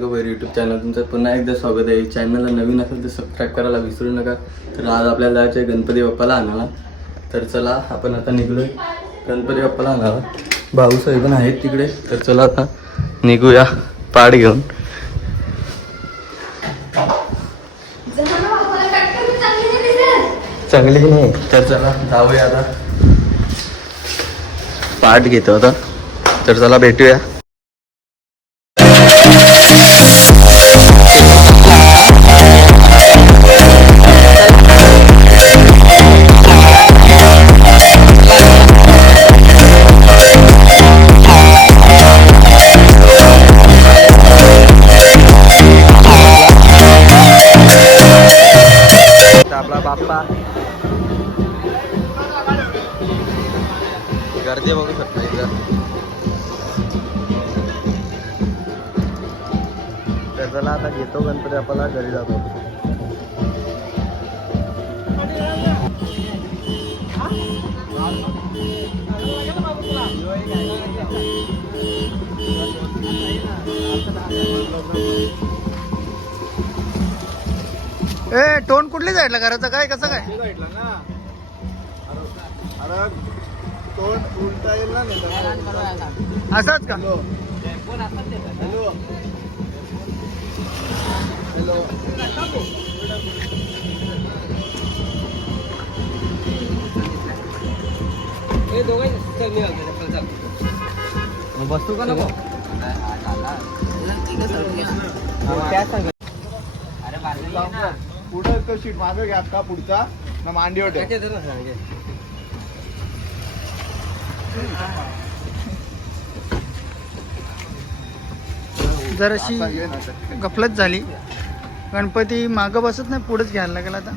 भार्गव भैर YouTube channel तुमचं पुन्हा एकदा स्वागत आहे. चॅनलला नवीन असेल तर सबस्क्राईब करायला विसरू नका. तर आज आपल्याला जायचं आहे गणपती बाप्पाला आणायला. तर चला आपण आता निघलोय गणपती बाप्पाला आणायला. भाऊसाहेब पण आहेत तिकडे. तर चला आता निघूया पाड घेऊन. चांगली नाही तर चला जाऊया आता. पाठ घेतो आता. तर चला भेटूया. आपला बाप्पा गर्दी बघू शकता इथं. तर चला आता घेतो गणपती बाप्पाला घरी जातो. ए टोन कुठली साईडला करायचं काय कसं काय ना? अरे तोंड उलटा येईल ना. असंच का? हॅलो हॅलो बसतो का नको? पुढे तो शीट मागे घ्या का पुढचा ना मांडी होते. जराशी गफलत झाली. गणपती मागं बसत नाही, पुढेच घ्यायला लागेल आता.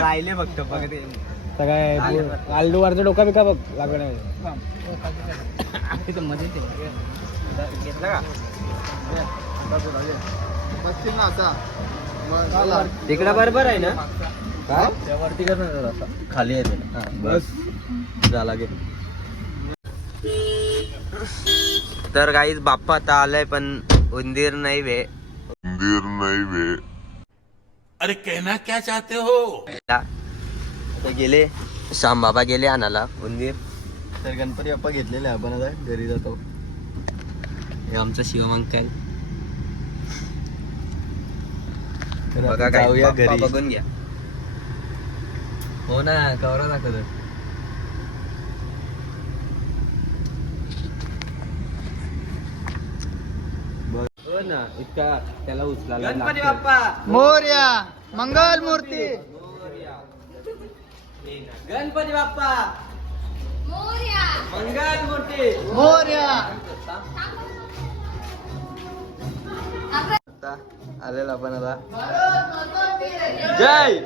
राहिले बघतो बघ ते काय आलडू वारचा डोका बिका बघ लागला नाही. घेतला का? बसतील ना आता. तिकडा बरोबर आहे ना? काय त्यावरती करणार असा खाली आहे ना. बस झाला गे. तर गाईज बाप्पा आता आलाय पण उंदीर नाही वे. अरे कहना क्या चाहते हो? ते गेले श्याम बाबा गेले आणायला उंदीर. तर गणपती बाप्पा घेतलेले आपण आता घरी जातो. हे आमचं शिवमंकल बघा जाऊया घरी. बघून घ्या. हो ना कवरा दाखवतो. हो ना इतका त्याला उचला. गणपती बाप्पा मोरया मंगल मूर्ती. गणपती बाप्पा मंगल मूर्ती मोरया. आलेला आपण आता. जय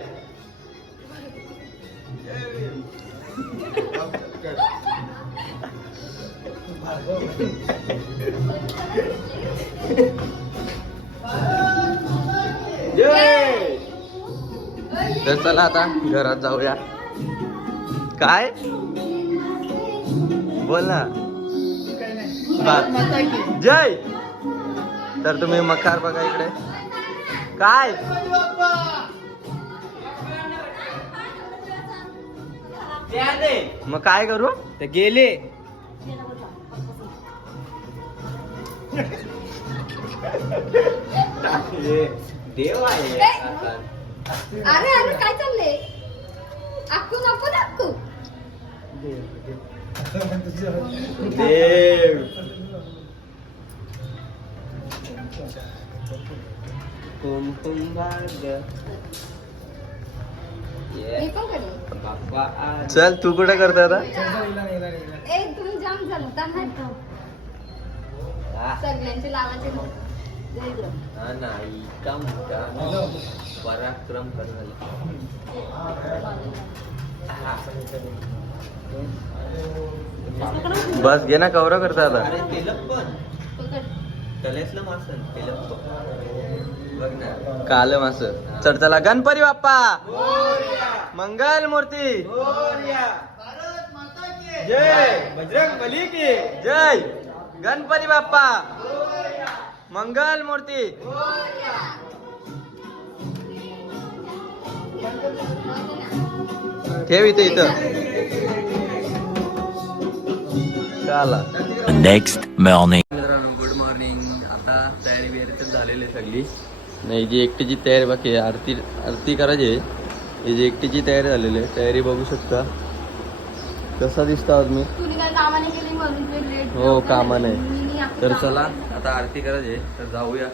जय. तर चला आता घरात जाऊया. काय बोल ना. जय. तर तुम्ही मकार बघा इकडे. काय मग काय करू? ते गेले. देव आहे. अरे अरे काय चाललंय? अक्कू नको दाखवू. देव कुम कुम भाग्य. मी पण करेन. बाप्पा चल तू कुठे करतोय आता? ए तुम्ही जाम झालं का नाही का? सगळ्यांचे लावायचे मग. जय गुरु. हा नाही काम पराक्रम कर. बस घे ना कवर करता आता. काल मास. चढ चला गणपती बाप्पा मंगल मूर्ती. जय बजरंग बली की जय. गणपती बाप्पा मंगल मूर्ती. ठेव इथे इथं. चला नेक्स्ट मॉर्निंग. Good morning. आता तयारी बियारी तर झालेली आहे सगळी. नाही जी एकटीची तयारी बाकी आहे. आरती करायची आहे. ही जी एकटीची तयारी झालेली आहे. तयारी बघू शकता. कसा दिसतो आज मी. तुम्ही काय कामाने केली म्हणून ते लेट. हो कामाने. तर चला आता आरती करायची आहे, तर जाऊया.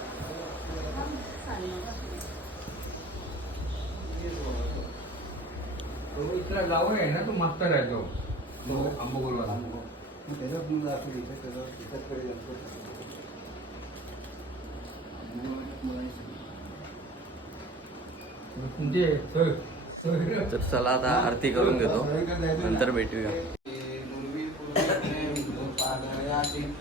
तर चला आता आरती करून घेतो, नंतर भेटूया. आरती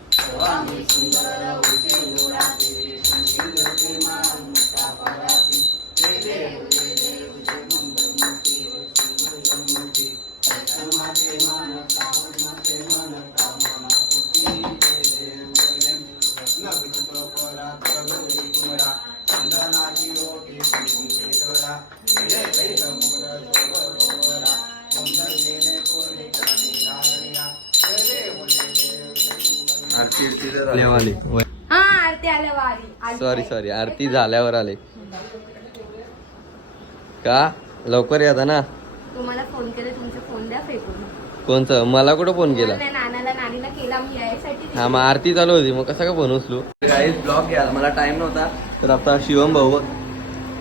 हा आरती आल्या वारी. सॉरी आरती झाल्यावर आले का. लवकर या ना. तुम्हाला फोन केले, तुमचे फोन द्या फेकून. कोणतं. मला कुठं फोन केला. नाही, नानाला नानीला केला मी यायसाठी. हा मग आरती चालू होती, मग कसा का फोन उचलू. काहीच ब्लॉग घ्या, मला टाइम नव्हता. तर आता शिवम भाऊ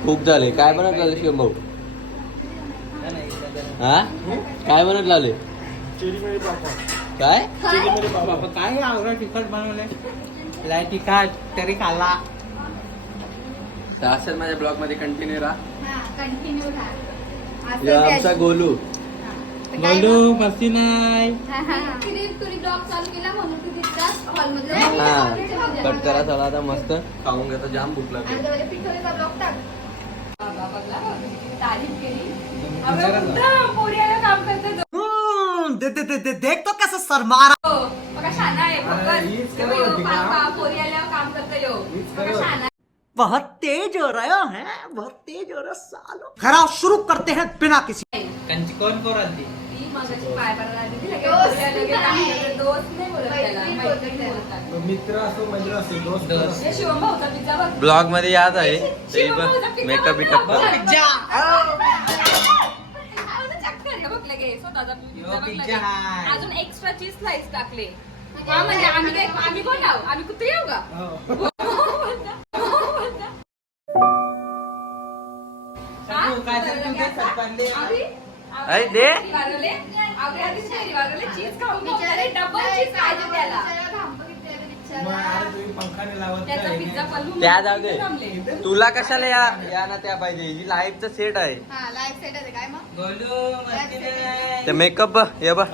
खूप झाले. काय बनत लावले शिवम भाऊ. हा काय बनत लावले. काय काय आवडा तिखट बनवले. लाय तिखट तरी खाल्ला. तर असंच माझ्या ब्लॉग मध्ये कंटिन्यू राहा. हा कंटिन्यू राहा. असं या ते आमचा आज- गोलू. हा. तर काय गोलू बसती नाही. हा, हा. तुम्ही ब्लॉग चालू केला म्हणून तू तिथं हॉलमध्ये हा कट करा. चला आता मस्त खाऊन घेतो. जाम भूक लागली. आणि त्यामध्ये पिठोरीचा ब्लॉग टाक. तारीफ केली. देख तो कैसे शर्मा रहा. बघा शाना आहे. पोरी आल्यावर काम करतो यो. बघा शाना आहे. बहुत तेज हो रहा है, बहुत तेज हो रहा सालो. खराब शुरू करते हैं बिना किसी. कंची कौन को रही. ती मगाशी पाय पडायला आली होती. लगेच पोरी आल्या, लगेच काम करतो. दोस्त नाही बोलत त्याला, मैत्रीण बोलतात. मित्र असो म्हणजे असो दोस्त. हे शिवम भाऊचा पिझ्झा बघ. ब्लॉग मध्ये याद आहे तरी शिवम भाऊचा पण पिझ्झा मेकअप बघ. बिकअप बघ. कर. चक्कर आहे. बघ लगे स्वतःचा पिझ्झा बघ पिझ्झा लगे. आहे. अजून एक्स्ट्रा चीज स्लाइस टाकले. हा म्हणजे आम्ही कोण आहो. आम्ही कुत्रे येऊ का. अरे दे. चीज खाऊन डबल चीज खायचं त्याला. त्याचा पिझ्झा पल्लू त्या जाऊ दे. जमले. तुला कशाला या ना त्या पाहिजे. ही लाईव्हचं सेट आहे. हा लाईव्ह सेट आहे काय मग. गोलू बसती नाही. ते मेकअप हे बघ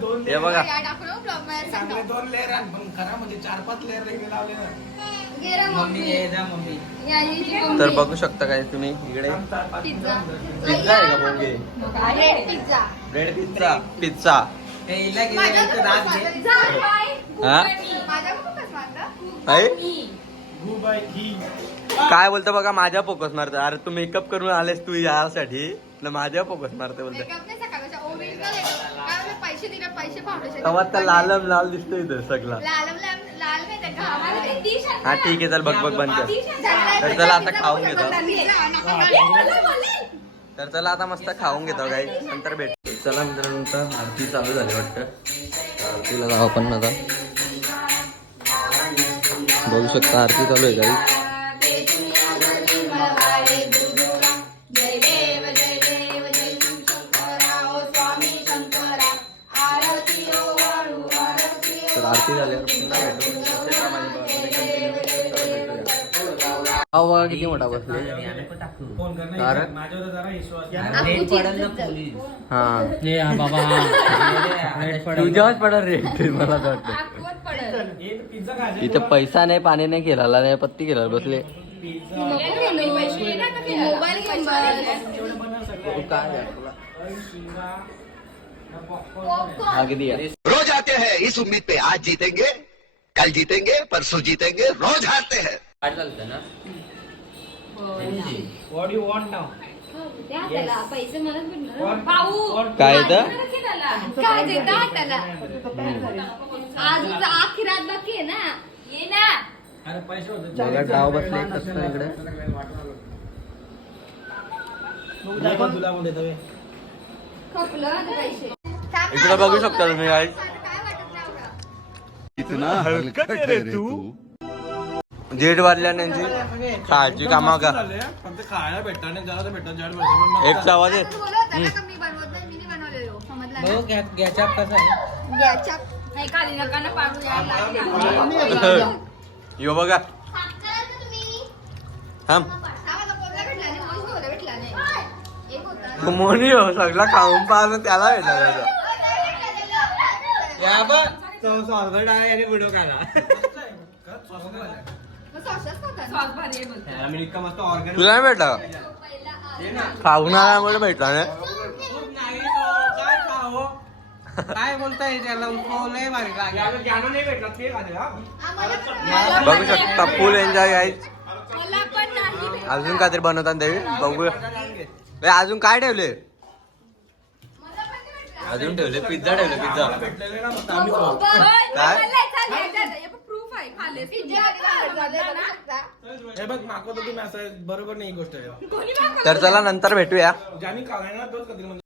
दोन हे बघा. या टाकून ब्लॉग मध्ये चांगले 2 लेअर आणि पण खरा म्हणजे 4-5 लेअर रेल्वे लावले ना. गेरा मम्मी मम्मी. ये जा मम्मी. या हिची तर मम्मी. बघू शकता काय तुम्ही इकडे. पिझ्झा. पिझ्झा आहे का म्हणजे. Bread pizza. Bread pizza. Pizza ए इला गेला तर रात घे. पिझ्झा काय? हा? माझ्या खूपच मारता. आहे? गु बाय घी. काय बोलतो बघा. माझ्या फोकस मारतो. अरे तू मेकअप करून आलेस तू यासाठी न माझ्या फोकस मारते बोलते. मेकअप नाही सकाळच्या ओरिजिनल आहे. काय म्हणजे पैसे दिले पैसे फाउंडेशन. तेव्हा तर लालम लाल दिसतो इथं सगळा. लाल नाही त्या घामाला टी शर्ट. हा ठीक आहे चल बघ बंद कर. तर तर चला आता खाऊन घेतो. तर चला आता मस्त खाऊन घेतो काही नंतर भेट. चला मित्रांनो आता आरती चालू झाली वाटतं. आरतीला जाऊ आपण आता. बघू शकता आरती चालू आहे काही. जय देव जय देव जय शंकरा ओ स्वामी शंकरा. आरती ओ वाळू आरती ओ. तर आरती झाल्यावर पुन्हा भेटू. बघा किती मोठा बसले. कारण हा बाबा तुझ्यावर पडल रे. मला तर वाटतं आखवत पडल. इथं पैसा नाही पाणी नाही केला नाही पत्ती केला बसले. मोबाईल घेऊन बस. काय आहे तुला? हा किती आहे? रोज आते हैं इस उम्मीद पे आज जीतेंगे कल जीतेंगे परसों जीतेंगे रोज हारते हैं काय चालतं ना? व्हॉट यू वॉन्ट नाव द्या त्याला पैसे मलाच भेटणार भाऊ काय येतं? काय देता त्याला आज आखी रात बाकी आहे ना ये ना अरे पैसे होते मला डाव बसले कसं इकडे तुला पण देतो खपलं आता पैसे इकडे बघू शकता तुम्ही guys. काय वाटत नाही एवढं. इतना हल्का रे तू दीड वाजल्यानंतर खायची कामं का फक्त खायला भेटणार नाही जरा तर भेटणार जरा भेटणार एक सवाल आहे. तू बोलत होता ना का मी बनवत नाही मी नाही बनवलेलो समजलं ना गॅचा कसा आहे घ्यायच्या नाही खाली नका ना पाडू यायला यो बघा थांब मोनी हो सगळा खाऊन पाहणं त्याला भेटणार या बघ तो स्वागत आहे आणि व्हिडिओ काढा आम्ही इतका मस्त ऑर्गॅनिक तुला नाही भेटला खाऊन आल्यामुळे भेटला नाही काय खाओ काय बोलताय त्याला लय भारी लागलं ज्ञान नाही भेटला ते खाल्लं बघू शकता फुल एन्जॉय गाईज मला पण नाही अजून काहीतरी बनवतात देवी बघूया ए, अजून काय ठेवले अजून ठेवले पिझ्झा ठेवले पिझ्झा भेटलेले ना मस्त आम्ही खाऊ. काय प्रूफ आहे खाल्ले हे बघ मागवतो तुम्ही असं बरोबर नाही ही गोष्ट आहे तर चला नंतर भेटूया ज्याने खाल्लाय ना तोच कधी म्हणजे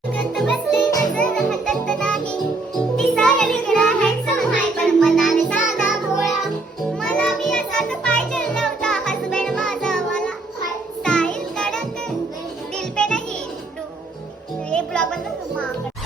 ब्लॉग